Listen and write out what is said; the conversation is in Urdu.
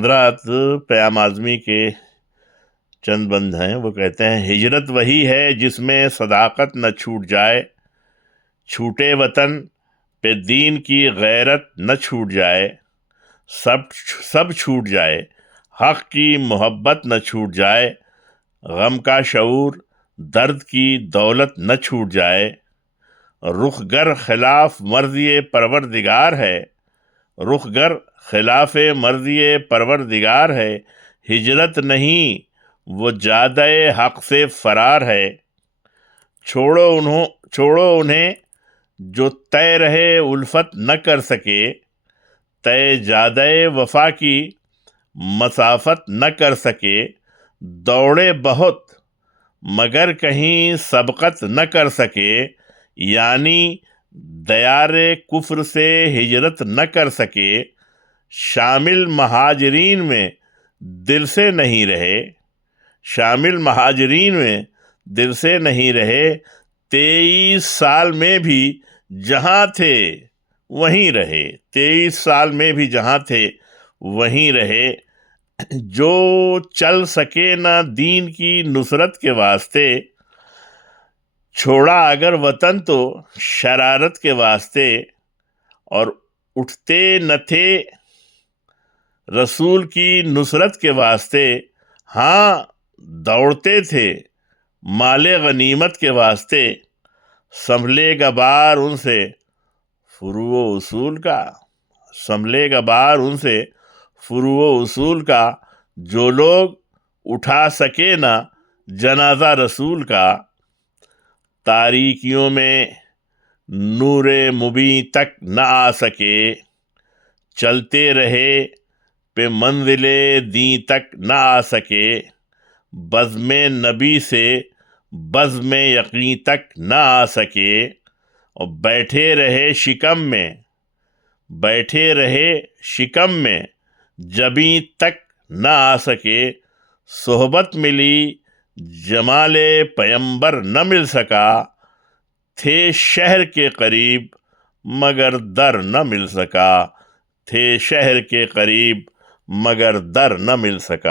حضرات پیام اعظمی کے چند بند ہیں، وہ کہتے ہیں ہجرت وہی ہے جس میں صداقت نہ چھوٹ جائے، چھوٹے وطن پہ دین کی غیرت نہ چھوٹ جائے، سب چھوٹ جائے، حق کی محبت نہ چھوٹ جائے، غم کا شعور درد کی دولت نہ چھوٹ جائے، رخ گر خلاف مرضی پروردگار ہے، رخ گر خلاف مرضی پروردگار ہے، ہجرت نہیں وہ جادہ حق سے فرار ہے، چھوڑو انہیں جو طے رہے الفت نہ کر سکے، طے جادہ وفا کی مسافت نہ کر سکے، دوڑے بہت مگر کہیں سبقت نہ کر سکے، یعنی دیار کفر سے ہجرت نہ کر سکے، شامل مہاجرین میں دل سے نہیں رہے، شامل مہاجرین میں دل سے نہیں رہے، 23 سال میں بھی جہاں تھے وہیں رہے، 23 سال میں بھی جہاں تھے وہیں رہے، جو چل سکے نہ دین کی نصرت کے واسطے، چھوڑا اگر وطن تو شرارت کے واسطے، اور اٹھتے نہ تھے رسول کی نصرت کے واسطے، ہاں دوڑتے تھے مال غنیمت کے واسطے، سنبھلے گا بار ان سے فروع و اصول کا، سنبھلے گا بار ان سے فروع و اصول کا، جو لوگ اٹھا سکے نہ جنازہ رسول کا، تاریکیوں میں نور مبیں تک نہ آ سکے، چلتے رہے پہ منزل دین تک نہ آ سکے، بزم نبی سے بزم یقین تک نہ آ سکے، اور بیٹھے رہے شکم میں جبیں تک نہ آ سکے، صحبت ملی جمال پیمبر نہ مل سکا، تھے شہر کے قریب مگر در نہ مل سکا، تھے شہر کے قریب مگر در نہ مل سکا۔